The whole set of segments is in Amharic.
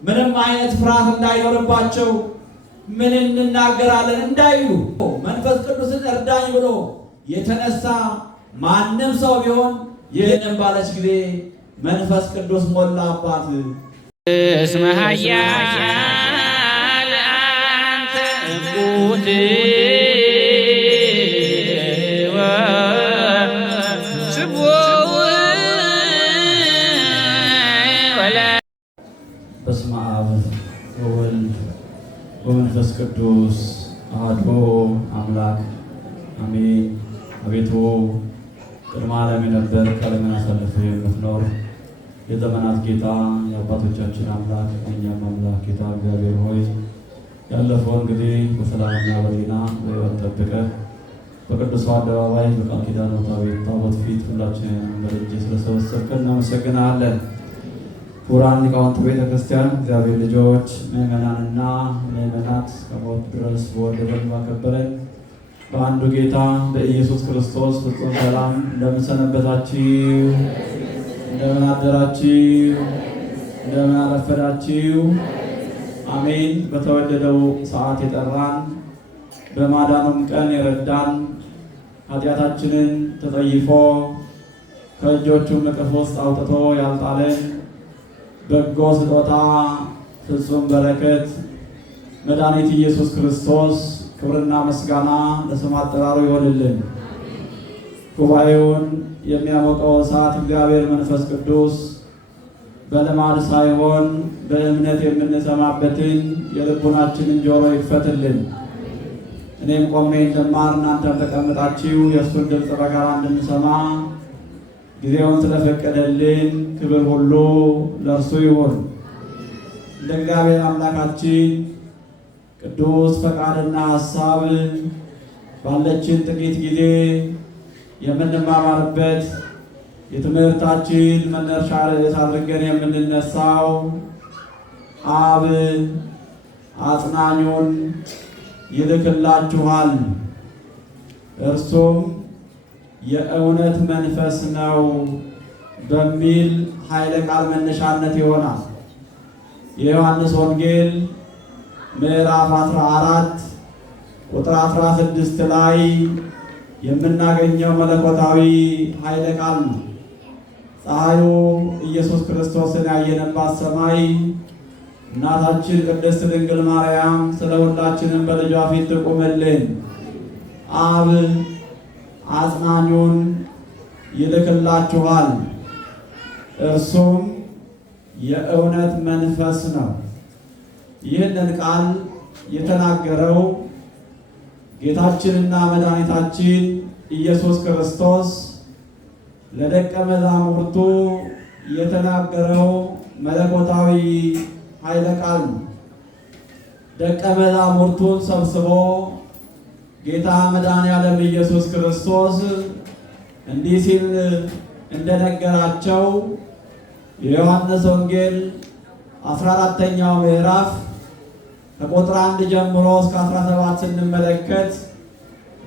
ምንም አይነት ፍርሃት እንዳይኖርባቸው ምን እንናገራለን እንዳይሉ መንፈስ ቅዱስን እርዳኝ ብሎ የተነሳ ማንም ሰው ቢሆን ይህንን ባለች ጊዜ መንፈስ ቅዱስ ሞላባት። እስመ ኃያል አንተ እጉት በስመ አብ ወወልድ ወመንፈስ ቅዱስ አሐዱ አምላክ አሜን። አቤቱ ቅድመ ዓለም የነበር ዓለምን አሳልፈህ የምትኖር የዘመናት ጌታ የአባቶቻችን አምላክ የእኛም አምላክ ጌታ እግዚአብሔር ሆይ ያለፈውን ጊዜ በሰላምና በጤና በሕይወት ጠብቀህ በቅዱሱ አደባባይ በቃል ኪዳን ታቦት ፊት ሁላችንን በደጅ ስለሰበሰብከን እናመሰግናለን። ክቡራን ሊቃውንተ ቤተ ክርስቲያን፣ እግዚአብሔር ልጆች፣ ምዕመናንና ምዕመናት ከሞት ድረስ በወደደን ባከበረን በአንዱ ጌታ በኢየሱስ ክርስቶስ ፍጹም ሰላም እንደምን ሰነበታችሁ? እንደምን አደራችሁ? እንደምን አረፈዳችሁ? አሜን። በተወደደው ሰዓት የጠራን በማዳኑም ቀን የረዳን ኃጢአታችንን ተጠይፎ ከእጆቹም እቅፍ ውስጥ አውጥቶ ያልጣለን በጎ ስጦታ ፍጹም በረከት መድኃኒት ኢየሱስ ክርስቶስ ክብርና ምስጋና ለስም አጠራሩ ይሆንልን። ጉባኤውን የሚያሞቀው እሳት እግዚአብሔር መንፈስ ቅዱስ በልማድ ሳይሆን በእምነት የምንሰማበትን የልቡናችንን ጆሮ ይክፈትልን። እኔም ቆሜ እንደማር እናንተም ተቀምጣችሁ የእሱን ድምፅ በጋራ እንድንሰማ ጊዜውን ስለፈቀደልን ክብር ሁሉ ለእርሱ ይሁን። እንደ እግዚአብሔር አምላካችን ቅዱስ ፈቃድና ሐሳብ ባለችን ጥቂት ጊዜ የምንማማርበት የትምህርታችን መነሻ ርዕስ አድርገን የምንነሳው አብ አጽናኙን ይልክላችኋል እርሱም የእውነት መንፈስ ነው በሚል ኃይለ ቃል መነሻነት ይሆናል። የዮሐንስ ወንጌል ምዕራፍ 14 ቁጥር 16 ላይ የምናገኘው መለኮታዊ ኃይለ ቃል ነው። ፀሐዩ ኢየሱስ ክርስቶስን ያየንባት ሰማይ እናታችን ቅድስት ድንግል ማርያም ስለ ሁላችንም በልጇ ፊት ትቁምልን። አብ አጽናኙን ይልክላችኋል እርሱም የእውነት መንፈስ ነው። ይህንን ቃል የተናገረው ጌታችንና መድኃኒታችን ኢየሱስ ክርስቶስ ለደቀ መዛሙርቱ የተናገረው መለኮታዊ ኃይለ ቃል ነው። ደቀ መዛሙርቱን ሰብስቦ ጌታ መድኃኔዓለም ኢየሱስ ክርስቶስ እንዲህ ሲል እንደነገራቸው የዮሐንስ ወንጌል 14ኛው ምዕራፍ ከቁጥር 1 ጀምሮ እስከ 17 ስንመለከት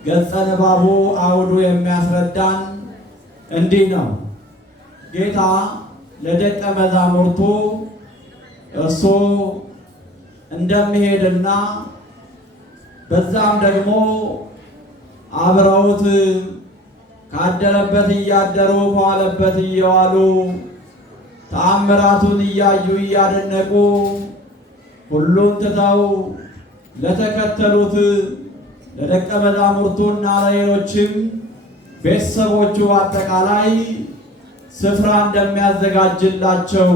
ገጸ ንባቡ አውዱ የሚያስረዳን እንዲህ ነው። ጌታ ለደቀ መዛሙርቱ እርሱ እንደሚሄድና በዛም ደግሞ አብረውት ካደረበት እያደሩ ከዋለበት እየዋሉ ተአምራቱን እያዩ እያደነቁ ሁሉን ትተው ለተከተሉት ለደቀ መዛሙርቱና ለሌሎችም ቤተሰቦቹ አጠቃላይ ስፍራ እንደሚያዘጋጅላቸው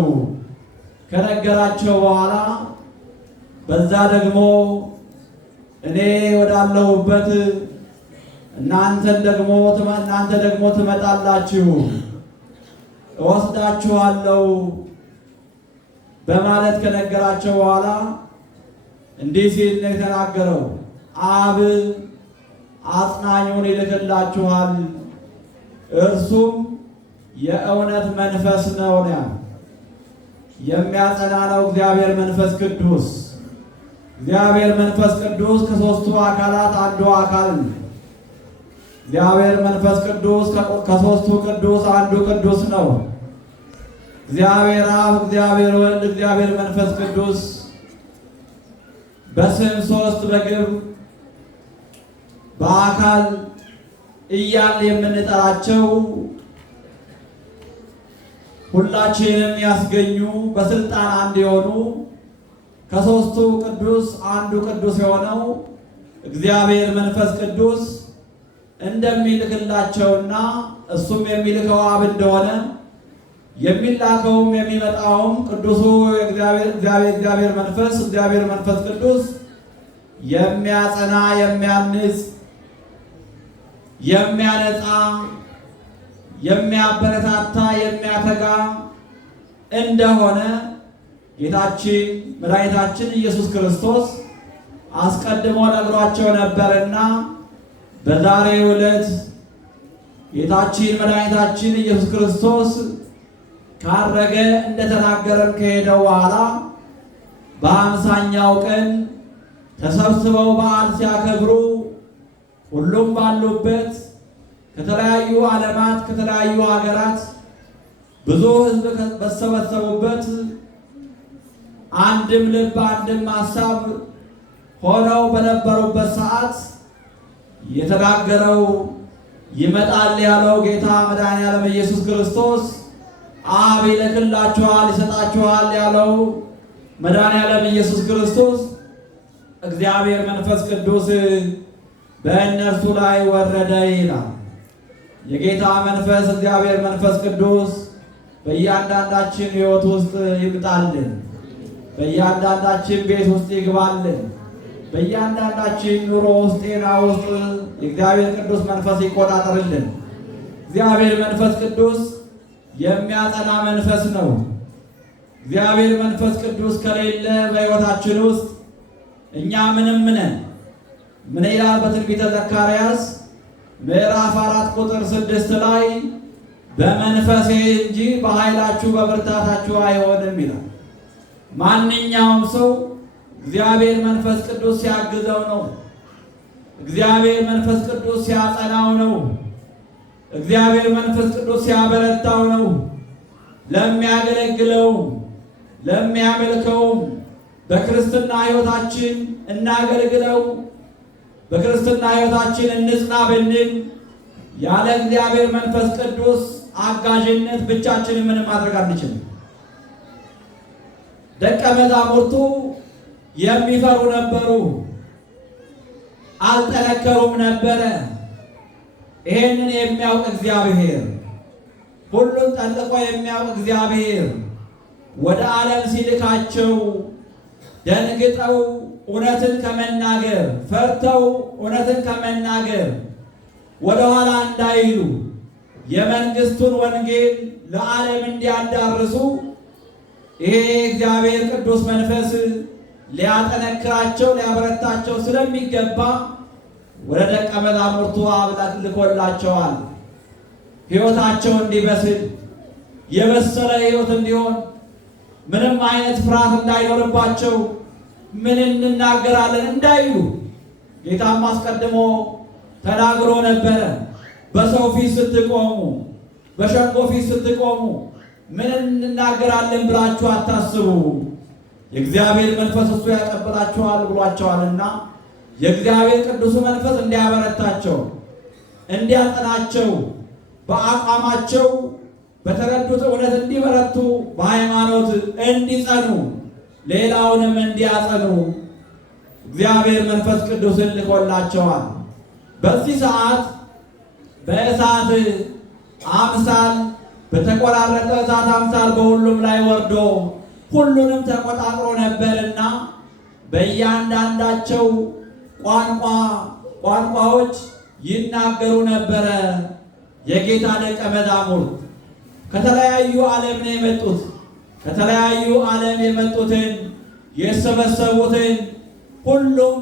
ከነገራቸው በኋላ በዛ ደግሞ እኔ ወዳለሁበት እናንተ ደግሞ ትመጣላችሁ እወስዳችኋለሁ በማለት ከነገራቸው በኋላ እንዲህ ሲል ነው የተናገረው። አብ አጽናኙን ይልክላችኋል እርሱም የእውነት መንፈስ ነው። የሚያጸና ነው እግዚአብሔር መንፈስ ቅዱስ። እግዚአብሔር መንፈስ ቅዱስ ከሦስቱ አካላት አንዱ አካል ነው። እግዚአብሔር መንፈስ ቅዱስ ከሦስቱ ቅዱስ አንዱ ቅዱስ ነው። እግዚአብሔር አብ፣ እግዚአብሔር ወልድ፣ እግዚአብሔር መንፈስ ቅዱስ በስም ሶስት በግብር በአካል እያልን የምንጠራቸው ሁላችንም ያስገኙ በስልጣን አንድ የሆኑ ከሶስቱ ቅዱስ አንዱ ቅዱስ የሆነው እግዚአብሔር መንፈስ ቅዱስ እንደሚልክላቸውና እሱም የሚልከው አብ እንደሆነ የሚላከውም የሚመጣውም ቅዱሱ እግዚአብሔር መንፈስ ቅዱስ የሚያጸና፣ የሚያንጽ፣ የሚያነጻ፣ የሚያበረታታ፣ የሚያተጋ እንደሆነ ጌታችን መድኃኒታችን ኢየሱስ ክርስቶስ አስቀድሞ ነግሯቸው ነበርና በዛሬው ዕለት ጌታችን መድኃኒታችን ኢየሱስ ክርስቶስ ካረገ እንደተናገረን ከሄደው በኋላ በ50ኛው ቀን ተሰብስበው በዓል ሲያከብሩ ሁሉም ባሉበት ከተለያዩ ዓለማት ከተለያዩ ሀገራት ብዙ ሕዝብ በተሰበሰቡበት አንድም ልብ አንድም ሐሳብ ሆነው በነበሩበት ሰዓት የተናገረው ይመጣል ያለው ጌታ መድኃኒዓለም ኢየሱስ ክርስቶስ አብ ይልክላችኋል ይሰጣችኋል ያለው መድኃኒዓለም ኢየሱስ ክርስቶስ እግዚአብሔር መንፈስ ቅዱስ በእነርሱ ላይ ወረደ ይላል። የጌታ መንፈስ እግዚአብሔር መንፈስ ቅዱስ በእያንዳንዳችን ሕይወት ውስጥ ይምጣልን፣ በእያንዳንዳችን ቤት ውስጥ ይግባልን፣ በእያንዳንዳችን ኑሮ ውስጥ ጤና ውስጥ የእግዚአብሔር ቅዱስ መንፈስ ይቆጣጠርልን። እግዚአብሔር መንፈስ ቅዱስ የሚያጸና መንፈስ ነው። እግዚአብሔር መንፈስ ቅዱስ ከሌለ በሕይወታችን ውስጥ እኛ ምንም ነን። ምን ይላል በትንቢተ ዘካርያስ ምዕራፍ 4 ቁጥር 6 ላይ በመንፈሴ እንጂ በኃይላችሁ በብርታታችሁ አይሆንም ይላል። ማንኛውም ሰው እግዚአብሔር መንፈስ ቅዱስ ሲያግዘው ነው። እግዚአብሔር መንፈስ ቅዱስ ሲያጸናው ነው። እግዚአብሔር መንፈስ ቅዱስ ሲያበረታው ነው። ለሚያገለግለው ለሚያመልከው በክርስትና ሕይወታችን እናገልግለው፣ በክርስትና ሕይወታችን እንጽና ብንል ያለ እግዚአብሔር መንፈስ ቅዱስ አጋዥነት ብቻችንን ምንም ማድረግ አንችልም። ደቀ መዛሙርቱ የሚፈሩ ነበሩ፣ አልጠነከሩም ነበረ። ይሄንን የሚያውቅ እግዚአብሔር፣ ሁሉን ጠልቆ የሚያውቅ እግዚአብሔር ወደ ዓለም ሲልካቸው ደንግጠው እውነትን ከመናገር ፈርተው እውነትን ከመናገር ወደኋላ እንዳይሉ የመንግስቱን ወንጌል ለዓለም እንዲያዳርሱ ይሄ እግዚአብሔር ቅዱስ መንፈስ ሊያጠነክራቸው ሊያበረታቸው ስለሚገባ ወደ ደቀ መዛሙርቱ አብ ልኮላቸዋል። ሕይወታቸው እንዲበስል የበሰለ ሕይወት እንዲሆን ምንም አይነት ፍርሃት እንዳይኖርባቸው ምን እንናገራለን እንዳይሉ ጌታም አስቀድሞ ተናግሮ ነበረ። በሰው ፊት ስትቆሙ፣ በሸንጎ ፊት ስትቆሙ ምን እንናገራለን ብላችሁ አታስቡ፣ የእግዚአብሔር መንፈስ እሱ ያቀበላችኋል ብሏቸዋልና የእግዚአብሔር ቅዱሱ መንፈስ እንዲያበረታቸው እንዲያጠናቸው በአቋማቸው በተረዱት እውነት እንዲበረቱ በሃይማኖት እንዲጸኑ ሌላውንም እንዲያጸኑ እግዚአብሔር መንፈስ ቅዱስን ልኮላቸዋል። በዚህ ሰዓት በእሳት አምሳል በተቆራረጠ እሳት አምሳል በሁሉም ላይ ወርዶ ሁሉንም ተቆጣጥሮ ነበርና በእያንዳንዳቸው ቋንቋዎች ይናገሩ ነበረ። የጌታ ደቀ መዛሙርት ከተለያዩ ዓለም ነው የመጡት። ከተለያዩ ዓለም የመጡትን የሰበሰቡትን ሁሉም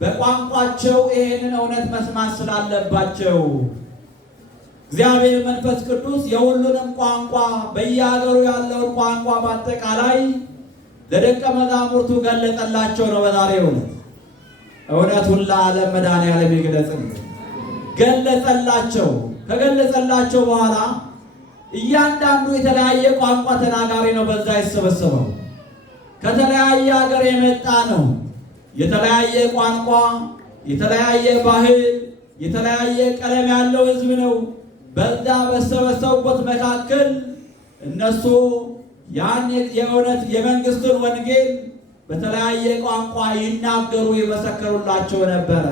በቋንቋቸው ይህንን እውነት መስማት ስላለባቸው እግዚአብሔር መንፈስ ቅዱስ የሁሉንም ቋንቋ በየሀገሩ ያለውን ቋንቋ በአጠቃላይ ለደቀ መዛሙርቱ ገለጸላቸው ነው። በዛሬው ዕለት እውነቱን ለዓለም መድኃኒዓለም ይግለጽልን። ገለጸላቸው። ከገለጸላቸው በኋላ እያንዳንዱ የተለያየ ቋንቋ ተናጋሪ ነው። በዛ የተሰበሰበው ከተለያየ ሀገር የመጣ ነው። የተለያየ ቋንቋ፣ የተለያየ ባህል፣ የተለያየ ቀለም ያለው ሕዝብ ነው። በዛ በተሰበሰቡበት መካከል እነሱ ያን የእውነት የመንግስትን ወንጌል በተለያየ ቋንቋ ይናገሩ ይመሰክሩላቸው ነበረ።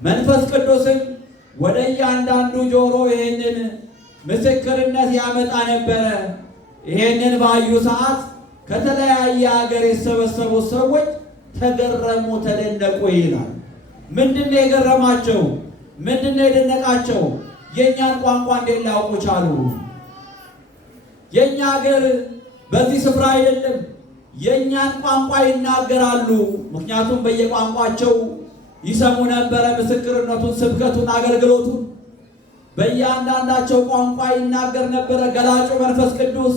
መንፈስ ቅዱስን ወደ እያንዳንዱ ጆሮ ይህንን ምስክርነት ያመጣ ነበረ። ይህንን ባዩ ሰዓት ከተለያየ ሀገር የተሰበሰቡት ሰዎች ተገረሙ፣ ተደነቁ ይላል። ምንድነው የገረማቸው? ምንድነው የደነቃቸው? የእኛን ቋንቋ እንዴት ሊያውቁ ቻሉ? የእኛ ሀገር በዚህ ስፍራ አይደለም። የእኛን ቋንቋ ይናገራሉ። ምክንያቱም በየቋንቋቸው ይሰሙ ነበረ ምስክርነቱን፣ ስብከቱን፣ አገልግሎቱን በእያንዳንዳቸው ቋንቋ ይናገር ነበረ። ገላጩ መንፈስ ቅዱስ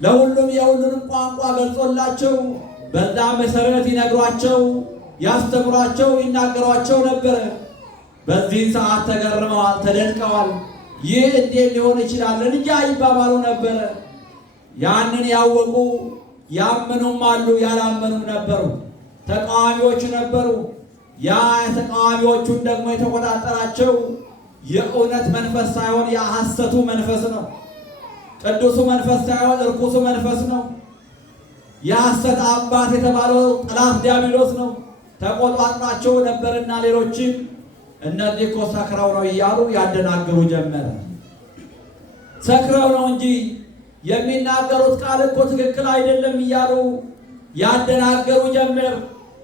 ለሁሉም የሁሉንም ቋንቋ ገልጾላቸው በዛ መሰረት ይነግሯቸው፣ ያስተምሯቸው፣ ይናገሯቸው ነበረ። በዚህን ሰዓት ተገርመዋል፣ ተደንቀዋል። ይህ እንዴት ሊሆን ይችላል እንጃ ይባባሉ ነበረ። ያንን ያወቁ ያመኑም አሉ፣ ያላመኑም ነበሩ። ተቃዋሚዎች ነበሩ። ያ ተቃዋሚዎቹን ደግሞ የተቆጣጠራቸው የእውነት መንፈስ ሳይሆን የሐሰቱ መንፈስ ነው። ቅዱሱ መንፈስ ሳይሆን እርኩሱ መንፈስ ነው። የሐሰት አባት የተባለው ጠላት ዲያብሎስ ነው። ተቆጣጥሯቸው ነበርና ሌሎችን እነዚህ እኮ ሰክረው ነው እያሉ ያደናግሩ ጀመረ። ሰክረው ነው እንጂ የሚናገሩት ቃል እኮ ትክክል አይደለም እያሉ ያደናገሩ ጀመር።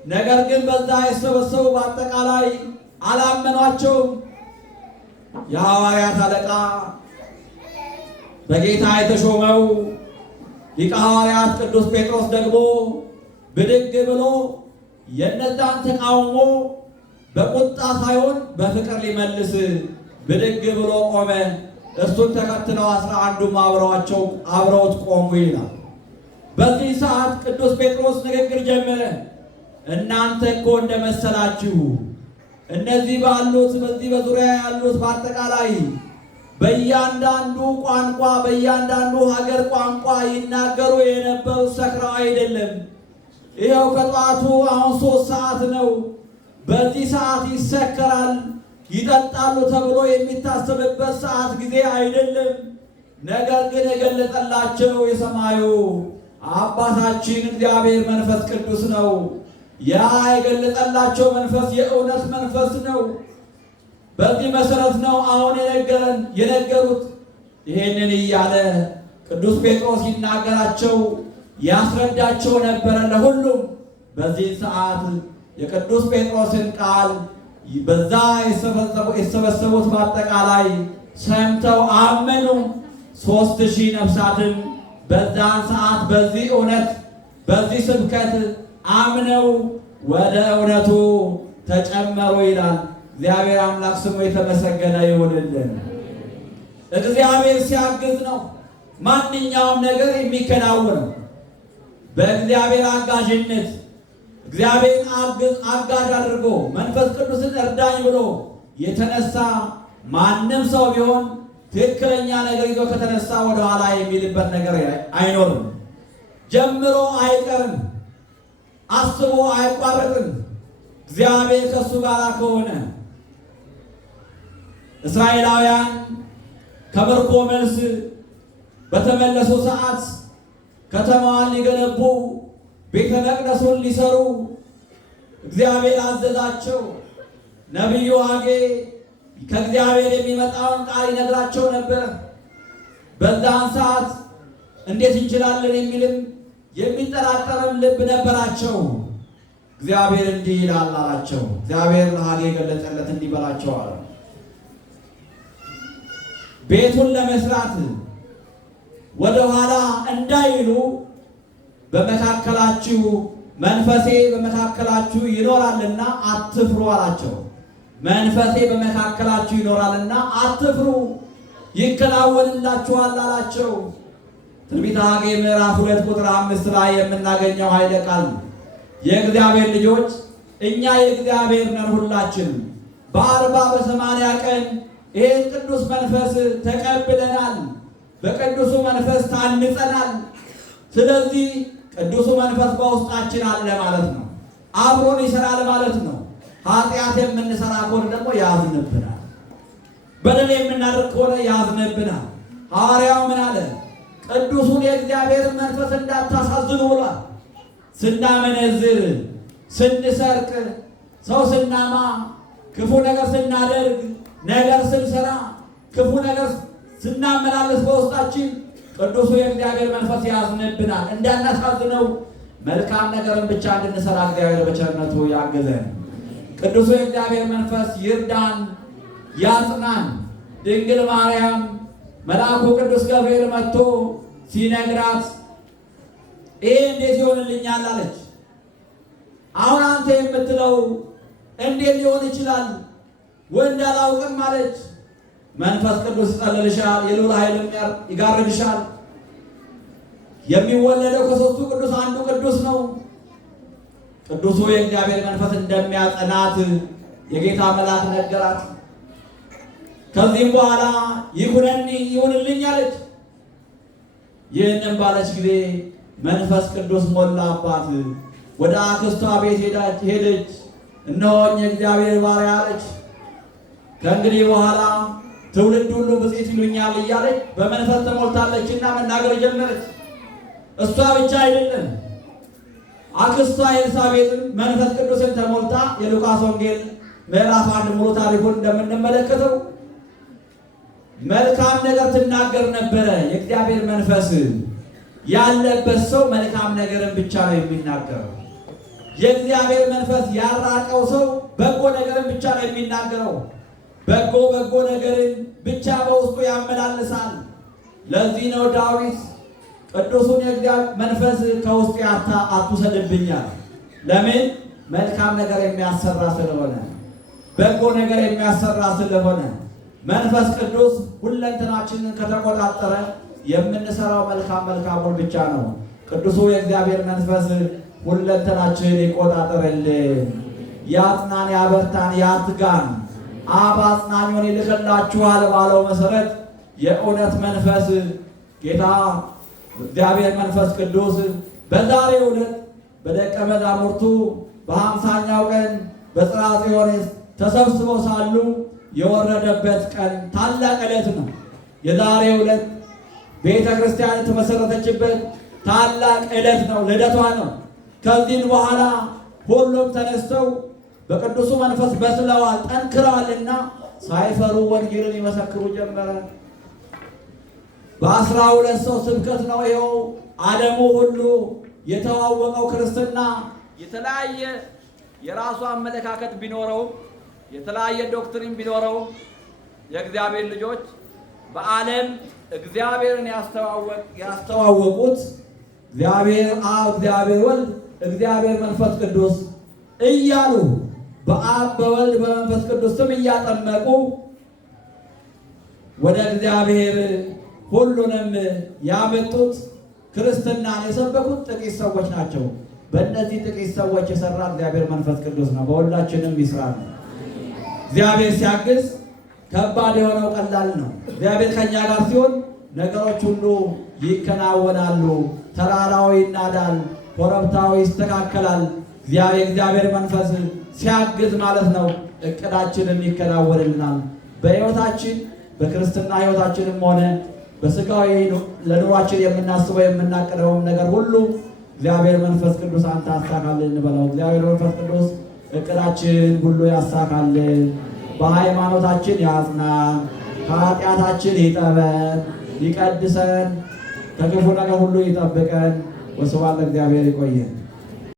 ነገር ግን በዛ የተሰበሰቡ በአጠቃላይ አላመኗቸውም። የሐዋርያት አለቃ በጌታ የተሾመው ሊቀ ሐዋርያት ቅዱስ ጴጥሮስ ደግሞ ብድግ ብሎ የነዛን ተቃውሞ በቁጣ ሳይሆን በፍቅር ሊመልስ ብድግ ብሎ ቆመ። እሱን ተከትለው 11ዱም አብረውት ቆሙ ይላል። በዚህ ሰዓት ቅዱስ ጴጥሮስ ንግግር ጀመረ። እናንተ እኮ እንደመሰላችሁ እነዚህ ባሉት በዚህ በዙሪያ ያሉት በአጠቃላይ በእያንዳንዱ ቋንቋ በእያንዳንዱ ሀገር ቋንቋ ይናገሩ የነበሩት ሰክረው አይደለም። ይኸው ከጠዋቱ አሁን 3 ሰዓት ነው። በዚህ ሰዓት ይሰከራል፣ ይጠጣሉ ተብሎ የሚታሰብበት ሰዓት ጊዜ አይደለም። ነገር ግን የገለጠላቸው የሰማዩ አባታችን እግዚአብሔር መንፈስ ቅዱስ ነው። ያ የገለጠላቸው መንፈስ የእውነት መንፈስ ነው። በዚህ መሰረት ነው አሁን የነገሩት። ይሄንን እያለ ቅዱስ ጴጥሮስ ይናገራቸው ያስረዳቸው ነበረ ለሁሉም። በዚህ ሰዓት የቅዱስ ጴጥሮስን ቃል በዛ የተሰበሰቡት በአጠቃላይ ሰምተው አመኑ። 3000 ነፍሳትን በዛን ሰዓት በዚህ እውነት በዚህ ስብከት አምነው ወደ እውነቱ ተጨመሩ ይላል። እግዚአብሔር አምላክ ስሙ የተመሰገነ ይሁንልን። እግዚአብሔር ሲያግዝ ነው ማንኛውም ነገር የሚከናወነው። በእግዚአብሔር አጋዥነት እግዚአብሔርን አጋዥ አድርጎ መንፈስ ቅዱስን እርዳኝ ብሎ የተነሳ ማንም ሰው ቢሆን ትክክለኛ ነገር ይዞ ከተነሳ ወደኋላ የሚልበት ነገር አይኖርም። ጀምሮ አይቀርም፣ አስቦ አይቋረጥም። እግዚአብሔር ከእሱ ጋር ከሆነ እስራኤላውያን ከምርኮ መልስ በተመለሱ ሰዓት ከተማዋን ሊገነቡ ቤተ መቅደሱን ሊሰሩ እግዚአብሔር አዘዛቸው። ነቢዩ ሐጌ ከእግዚአብሔር የሚመጣውን ቃል ይነግራቸው ነበር። በዛን ሰዓት እንዴት እንችላለን የሚልም የሚጠራጠርም ልብ ነበራቸው። እግዚአብሔር እንዲህ ይላል አላቸው። እግዚአብሔር ለሐጌ የገለጸለት እንዲህ በላቸው አለ። ቤቱን ለመስራት ወደ ኋላ እንዳይሉ በመካከላችሁ መንፈሴ በመካከላችሁ ይኖራልና አትፍሩ አላቸው። መንፈሴ በመካከላችሁ ይኖራልና አትፍሩ፣ ይከናወንላችኋል አላቸው። ትንቢተ ሐጌ ምዕራፍ 2 ቁጥር 5 ላይ የምናገኘው ኃይለ ቃል የእግዚአብሔር ልጆች እኛ የእግዚአብሔር ነን። ሁላችንም በ40 በ80 ቀን ይሄን ቅዱስ መንፈስ ተቀብለናል። በቅዱሱ መንፈስ ታንጸናል። ስለዚህ ቅዱሱ መንፈስ በውስጣችን አለ ማለት ነው። አብሮን ይሰራል ማለት ነው። ኃጢአት የምንሰራ ከሆነ ደግሞ ያዝንብናል። በደል የምናደርግ ከሆነ ያዝንብናል። ሐዋርያው ምን አለ? ቅዱሱን የእግዚአብሔር መንፈስ እንዳታሳዝኑ ብሏል። ስናመነዝር፣ ስንሰርቅ፣ ሰው ስናማ፣ ክፉ ነገር ስናደርግ፣ ነገር ስንሰራ፣ ክፉ ነገር ስናመላለስ በውስጣችን ቅዱሱ የእግዚአብሔር መንፈስ ያዝንብናል። እንዳናሳዝነው መልካም ነገርን ብቻ እንድንሰራ እግዚአብሔር በቸርነቱ ያግዘን። ቅዱሱ የእግዚአብሔር መንፈስ ይርዳን፣ ያጽናን። ድንግል ማርያም መልአኩ ቅዱስ ገብርኤል መጥቶ ሲነግራት ይሄ እንዴት ይሆንልኛል አለች። አሁን አንተ የምትለው እንዴት ሊሆን ይችላል? ወንድ አላውቅም አለች። መንፈስ ቅዱስ ይጸልልሻል፣ የልዑል ኃይልም ይጋርድሻል። የሚወለደው ከሦስቱ ቅዱስ አንዱ ቅዱስ ነው። ቅዱሱ የእግዚአብሔር መንፈስ እንደሚያጸናት የጌታ መልአክ ነገራት። ከዚህም በኋላ ይሁነኒ ይሁንልኝ አለች። ይህንም ባለች ጊዜ መንፈስ ቅዱስ ሞላባት። ወደ አክስቷ ቤት ሄደች። እነሆኝ የእግዚአብሔር ባሪያ አለች። ከእንግዲህ በኋላ ትውልድ ሁሉ ብፅዕት ይሉኛል እያለች በመንፈስ ተሞልታለችና መናገር ጀመረች። እሷ ብቻ አይደለም፣ አክስቷ ኤልሳቤጥም መንፈስ ቅዱስን ተሞልታ የሉቃስ ወንጌል ምዕራፍ 1 ሙሉ ታሪኩን እንደምንመለከተው መልካም ነገር ትናገር ነበረ። የእግዚአብሔር መንፈስ ያለበት ሰው መልካም ነገርን ብቻ ነው የሚናገረው። የእግዚአብሔር መንፈስ ያራቀው ሰው በጎ ነገርን ብቻ ነው የሚናገረው። በጎ ነገርን ብቻ በውስጡ ያመላልሳል። ለዚህ ነው ዳዊት ቅዱሱን የእግዚአብሔር መንፈስ ከውስጤ አትውሰድብኛል። ለምን? መልካም ነገር የሚያሰራ ስለሆነ፣ በጎ ነገር የሚያሰራ ስለሆነ። መንፈስ ቅዱስ ሁለንተናችንን ከተቆጣጠረ የምንሰራው መልካሙን ብቻ ነው። ቅዱሱ የእግዚአብሔር መንፈስ ሁለንተናችንን ይቆጣጠርልን፣ ያጽናን፣ ያበርታን፣ ያትጋን። አብ አጽናኙን ይልክላችኋል ባለው መሰረት የእውነት መንፈስ ጌታ እግዚአብሔር መንፈስ ቅዱስ በዛሬው ዕለት በደቀ መዛሙርቱ በ50ኛው ቀን በጽርሐ ጽዮን ተሰብስበው ሳሉ የወረደበት ቀን ታላቅ ዕለት ነው። የዛሬው ዕለት ቤተ ክርስቲያን የተመሰረተችበት ታላቅ ዕለት ነው። ልደቷ ነው። ከዚህም በኋላ ሁሉም ተነስተው በቅዱሱ መንፈስ በስለዋል፣ ጠንክረዋልና ሳይፈሩ ወንጌልን ይመሰክሩ ጀመረ። በ12 ሰው ስብከት ነው ይኸው ዓለሙ ሁሉ የተዋወቀው። ክርስትና የተለያየ የራሱ አመለካከት ቢኖረው፣ የተለያየ ዶክትሪን ቢኖረው፣ የእግዚአብሔር ልጆች በዓለም እግዚአብሔርን ያስተዋወቁት እግዚአብሔር አብ፣ እግዚአብሔር ወልድ፣ እግዚአብሔር መንፈስ ቅዱስ እያሉ በአብ በወልድ በመንፈስ ቅዱስ ስም እያጠመቁ ወደ እግዚአብሔር ሁሉንም ያመጡት ክርስትናን የሰበኩት ጥቂት ሰዎች ናቸው። በእነዚህ ጥቂት ሰዎች የሰራ እግዚአብሔር መንፈስ ቅዱስ ነው። በሁላችንም ይስራል። እግዚአብሔር ሲያግዝ ከባድ የሆነው ቀላል ነው። እግዚአብሔር ከኛ ጋር ሲሆን ነገሮች ሁሉ ይከናወናሉ። ተራራው ይናዳል፣ ኮረብታው ይስተካከላል። እግዚአብሔር መንፈስ ሲያግዝ ማለት ነው እቅዳችንም ይከናወንልናል። በሕይወታችን በክርስትና ሕይወታችንም ሆነ በስጋዊ ለኑሯችን የምናስበው የምናቅደውም ነገር ሁሉ እግዚአብሔር መንፈስ ቅዱስ አንተ አሳካልን እንበለው። እግዚአብሔር መንፈስ ቅዱስ እቅዳችን ሁሉ ያሳካልን፣ በሃይማኖታችን ያጽናን፣ ከኃጢአታችን ይጠበን፣ ይቀድሰን፣ ከክፉ ነገር ሁሉ ይጠብቀን። ወስብሐት ለእግዚአብሔር። ይቆየን።